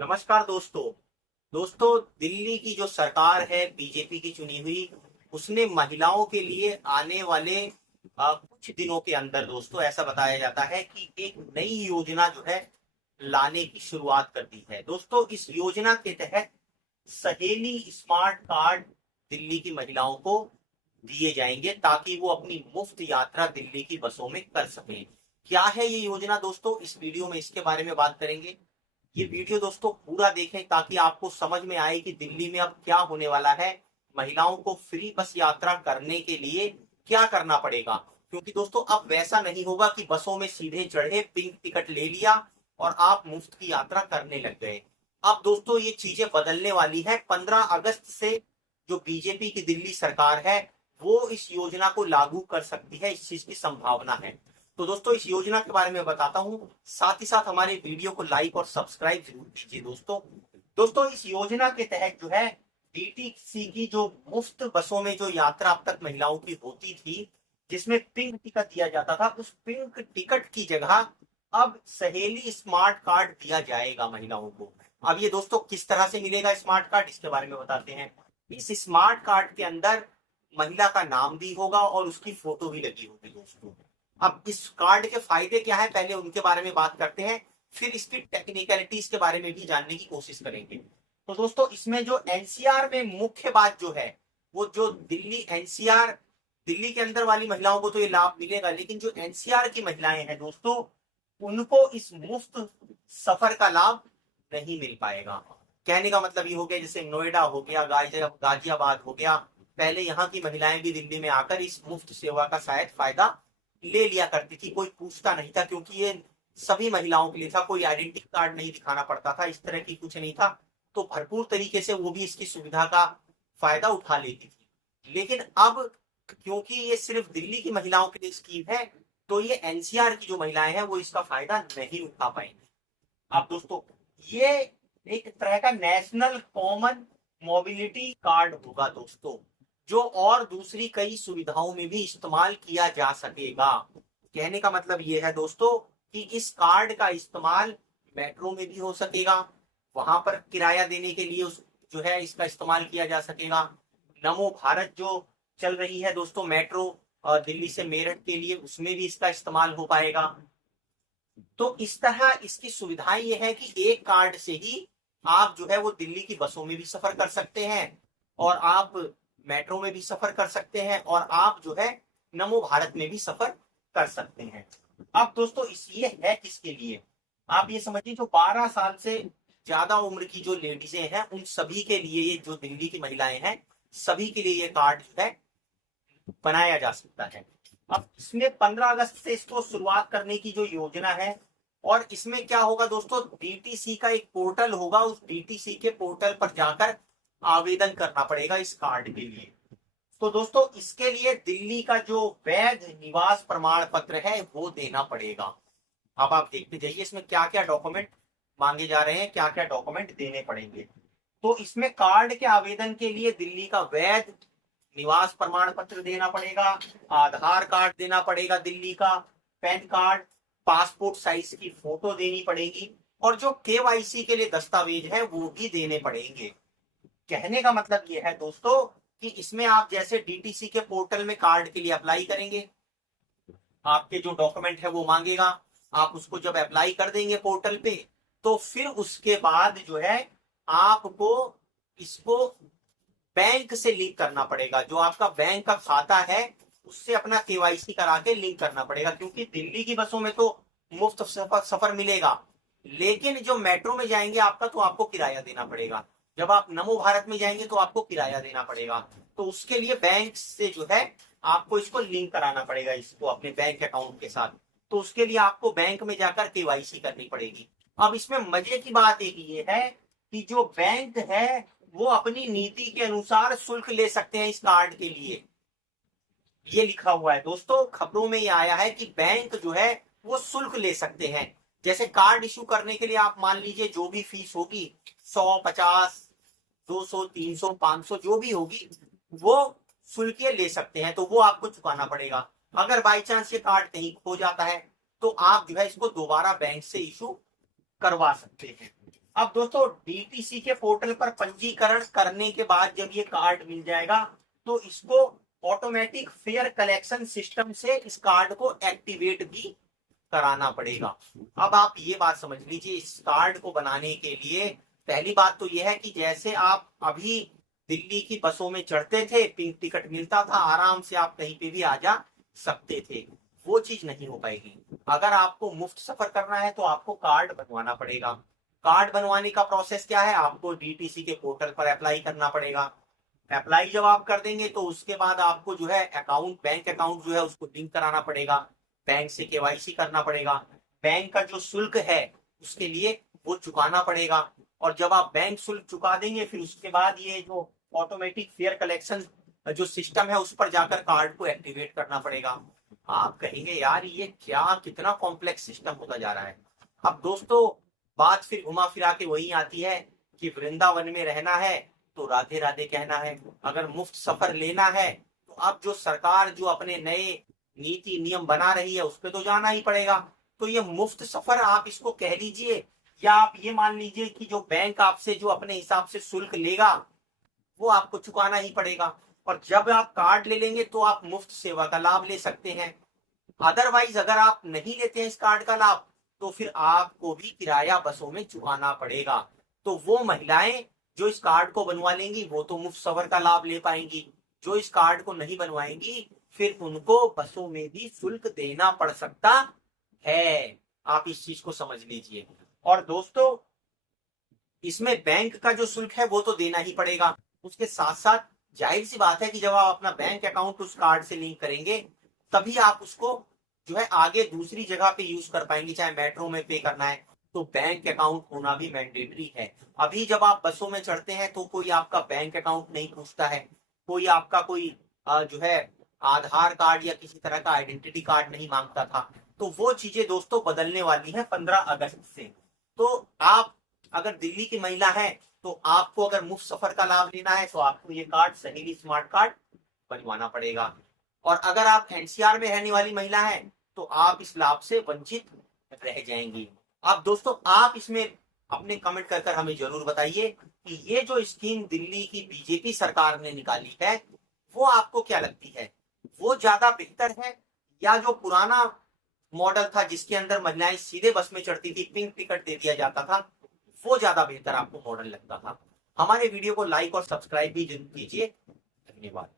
नमस्कार दोस्तों। दिल्ली की जो सरकार है बीजेपी की चुनी हुई, उसने महिलाओं के लिए आने वाले कुछ दिनों के अंदर दोस्तों ऐसा बताया जाता है कि एक नई योजना जो है लाने की शुरुआत कर दी है। दोस्तों, इस योजना के तहत सहेली स्मार्ट कार्ड दिल्ली की महिलाओं को दिए जाएंगे ताकि वो अपनी मुफ्त यात्रा दिल्ली की बसों में कर सकें। क्या है ये योजना दोस्तों, इस वीडियो में इसके बारे में बात करेंगे। ये वीडियो दोस्तों पूरा देखें ताकि आपको समझ में आए कि दिल्ली में अब क्या होने वाला है। महिलाओं को फ्री बस यात्रा करने के लिए क्या करना पड़ेगा, क्योंकि दोस्तों अब वैसा नहीं होगा कि बसों में सीधे चढ़े, पिंक टिकट ले लिया और आप मुफ्त की यात्रा करने लग गए। अब दोस्तों ये चीजें बदलने वाली है। 15 अगस्त से जो बीजेपी की दिल्ली सरकार है वो इस योजना को लागू कर सकती है, इस चीज की संभावना है। तो दोस्तों इस योजना के बारे में बताता हूं, साथ ही साथ हमारे वीडियो को लाइक और सब्सक्राइब जरूर कीजिए। दोस्तों इस योजना के तहत जो है डीटीसी की जो मुफ्त बसों में जो यात्रा अब तक महिलाओं की होती थी, जिसमें पिंक टिकट दिया जाता था, उस पिंक टिकट की जगह अब सहेली स्मार्ट कार्ड दिया जाएगा महिलाओं को। अब ये दोस्तों किस तरह से मिलेगा स्मार्ट कार्ड, इसके बारे में बताते हैं। इस स्मार्ट कार्ड के अंदर महिला का नाम भी होगा और उसकी फोटो भी लगी होगी दोस्तों। अब इस कार्ड के फायदे क्या है, पहले उनके बारे में बात करते हैं, फिर इसकी टेक्निकलिटीज के बारे में भी जानने की कोशिश करेंगे। तो दोस्तों इसमें जो एनसीआर में मुख्य बात जो है, वो जो दिल्ली एनसीआर, दिल्ली के अंदर वाली महिलाओं को तो ये लाभ मिलेगा, लेकिन जो एनसीआर की महिलाएं हैं दोस्तों, उनको इस मुफ्त सफर का लाभ नहीं मिल पाएगा। कहने का मतलब ये हो गया, जैसे नोएडा हो गया, गाजियाबाद हो गया, पहले यहाँ की महिलाएं भी दिल्ली में आकर इस मुफ्त सेवा का शायद फायदा ले लिया करती थी। कोई पूछता नहीं था क्योंकि ये सभी महिलाओं के लिए था, कोई आइडेंटिटी कार्ड नहीं दिखाना पड़ता था, इस तरह की कुछ नहीं था। तो भरपूर तरीके से वो भी इसकी सुविधा का फायदा उठा लेती थी। लेकिन अब क्योंकि ये सिर्फ दिल्ली की महिलाओं के लिए स्कीम है, तो ये एनसीआर की जो महिलाएं हैं वो इसका फायदा नहीं उठा पाएंगी। अब दोस्तों ये एक तरह का नेशनल कॉमन मोबिलिटी कार्ड होगा दोस्तों, जो और दूसरी कई सुविधाओं में भी इस्तेमाल किया जा सकेगा। कहने का मतलब ये है दोस्तों कि इस कार्ड का इस्तेमाल मेट्रो में भी हो सकेगा, वहां पर किराया देने के लिए जो है इसका इस्तेमाल किया जा सकेगा। नमो भारत जो चल रही है दोस्तों मेट्रो दिल्ली से मेरठ के लिए, उसमें भी इसका इस्तेमाल हो पाएगा। तो इस तरह इसकी सुविधाएं ये है कि एक कार्ड से ही आप जो है वो दिल्ली की बसों में भी सफर कर सकते हैं, और आप मेट्रो में भी सफर कर सकते हैं, और आप जो है नमो भारत में भी सफर कर सकते हैं। अब दोस्तों ये है किसके लिए, आप ये समझिए जो 12 साल से ज्यादा उम्र की जो लेडीजें हैं उन सभी के लिए, ये जो दिल्ली की महिलाएं हैं सभी के लिए ये कार्ड जो है बनाया जा सकता है। अब इसमें 15 अगस्त से इसको शुरुआत करने की जो योजना है, और इसमें क्या होगा दोस्तों, डीटीसी का एक पोर्टल होगा, उस डीटीसी के पोर्टल पर जाकर आवेदन करना पड़ेगा इस कार्ड के लिए। तो दोस्तों इसके लिए दिल्ली का जो वैध निवास प्रमाण पत्र है वो देना पड़ेगा। अब आप देखते जाइए इसमें क्या क्या डॉक्यूमेंट मांगे जा रहे हैं, क्या क्या डॉक्यूमेंट देने पड़ेंगे। तो इसमें कार्ड के आवेदन के लिए दिल्ली का वैध निवास प्रमाण पत्र देना पड़ेगा, आधार कार्ड देना पड़ेगा दिल्ली का, पैन कार्ड, पासपोर्ट साइज की फोटो देनी पड़ेगी, और जो केवाईसी के लिए दस्तावेज है वो भी देने पड़ेंगे। कहने का मतलब ये है दोस्तों कि इसमें आप जैसे डीटीसी के पोर्टल में कार्ड के लिए अप्लाई करेंगे, आपके जो डॉक्यूमेंट है वो मांगेगा, आप उसको जब अप्लाई कर देंगे पोर्टल पे, तो फिर उसके बाद जो है आपको इसको बैंक से लिंक करना पड़ेगा। जो आपका बैंक का खाता है उससे अपना केवाईसी करा के लिंक करना पड़ेगा, क्योंकि दिल्ली की बसों में तो मुफ्त सफर मिलेगा, लेकिन जो मेट्रो में जाएंगे आपका तो आपको किराया देना पड़ेगा। जब आप नमो भारत में जाएंगे तो आपको किराया देना पड़ेगा। तो उसके लिए बैंक से जो है आपको इसको लिंक कराना पड़ेगा, इसको अपने बैंक अकाउंट के साथ। तो उसके लिए आपको बैंक में जाकर केवाईसी करनी पड़ेगी। अब इसमें मजे की बात एक ये है कि जो बैंक है वो अपनी नीति के अनुसार शुल्क ले सकते हैं इस कार्ड के लिए। ये लिखा हुआ है दोस्तों, खबरों में ये आया है कि बैंक जो है वो शुल्क ले सकते हैं। जैसे कार्ड इशू करने के लिए आप मान लीजिए जो भी फीस होगी, 100, 50, 200, 300, 500 जो भी होगी, वो शुल्क ले सकते हैं, तो वो आपको चुकाना पड़ेगा। अगर बाई चांस ये कार्ड कहीं खो जाता है तो आप जो है इसको दोबारा बैंक से इशू करवा सकते हैं। अब दोस्तों डीटीसी के पोर्टल पर पंजीकरण करने के बाद जब ये कार्ड मिल जाएगा तो इसको ऑटोमेटिक फेयर कलेक्शन सिस्टम से इस कार्ड को एक्टिवेट भी कराना पड़ेगा। अब आप ये बात समझ लीजिए, इस कार्ड को बनाने के लिए पहली बात तो यह है कि जैसे आप अभी दिल्ली की बसों में चढ़ते थे, पिंक टिकट मिलता था, आराम से आप कहीं पे भी आ जा सकते थे, वो चीज नहीं हो पाएगी। अगर आपको मुफ्त सफर करना है तो आपको कार्ड बनवाना पड़ेगा। कार्ड बनवाने का प्रोसेस क्या है, आपको डीटीसी के पोर्टल पर अप्लाई करना पड़ेगा। अप्लाई जब आप कर देंगे तो उसके बाद आपको जो है अकाउंट, बैंक अकाउंट जो है उसको लिंक कराना पड़ेगा, बैंक से केवाईसी करना पड़ेगा, बैंक का जो शुल्क है उसके लिए वो चुकाना पड़ेगा। और जब आप बैंक शुल्क चुका देंगे फिर उसके बाद ये जो ऑटोमेटिक फेयर कलेक्शन जो सिस्टम है उस पर जाकर कार्ड को एक्टिवेट करना पड़ेगा। आप कहेंगे यार ये क्या, कितना कॉम्प्लेक्स सिस्टम होता जा रहा है। अब दोस्तों बात फिर घुमा फिरा के वही आती है कि वृंदावन में रहना है तो राधे राधे कहना है, अगर मुफ्त सफर लेना है तो अब जो सरकार जो अपने नए नीति नियम बना रही है उस पर तो जाना ही पड़ेगा। तो ये मुफ्त सफर आप इसको कह लीजिए या आप ये मान लीजिए कि जो बैंक आपसे जो अपने हिसाब से शुल्क लेगा वो आपको चुकाना ही पड़ेगा। और जब आप कार्ड ले लेंगे तो आप मुफ्त सेवा का लाभ ले सकते हैं। अदरवाइज अगर आप नहीं लेते हैं इस कार्ड का लाभ तो फिर आपको भी किराया बसों में चुकाना पड़ेगा। तो वो महिलाएं जो इस कार्ड को बनवा लेंगी वो तो मुफ्त सफर का लाभ ले पाएंगी, जो इस कार्ड को नहीं बनवाएंगी फिर उनको बसों में भी शुल्क देना पड़ सकता है। आप इस चीज को समझ लीजिए। और दोस्तों इसमें बैंक का जो शुल्क है वो तो देना ही पड़ेगा, उसके साथ साथ जाहिर सी बात है कि जब आप अपना बैंक अकाउंट उस कार्ड से लिंक करेंगे तभी आप उसको जो है आगे दूसरी जगह पे यूज कर पाएंगे। चाहे मेट्रो में पे करना है तो बैंक अकाउंट होना भी मैंडेटरी है। अभी जब आप बसों में चढ़ते हैं तो कोई आपका बैंक अकाउंट नहीं पूछता है, कोई आपका कोई जो है आधार कार्ड या किसी तरह का आइडेंटिटी कार्ड नहीं मांगता था। तो वो चीजें दोस्तों बदलने वाली है 15 अगस्त से। तो आप अगर दिल्ली की महिला है तो आपको अगर मुफ्त सफर का लाभ लेना है तो आपको ये कार्ड, सहेली स्मार्ट कार्ड बनवाना पड़ेगा। और अगर आप एनसीआर में रहने वाली महिला है तो आप इस लाभ से वंचित रह जाएंगी। अब दोस्तों आप इसमें अपने कमेंट कर हमें जरूर बताइए कि ये जो स्कीम दिल्ली की बीजेपी सरकार ने निकाली है वो आपको क्या लगती है, वो ज्यादा बेहतर है या जो पुराना मॉडल था जिसके अंदर महिलाएं सीधे बस में चढ़ती थी, पिंक टिकट दे दिया जाता था, वो ज्यादा बेहतर आपको मॉडल लगता था। हमारे वीडियो को लाइक और सब्सक्राइब भी जरूर कीजिए। धन्यवाद।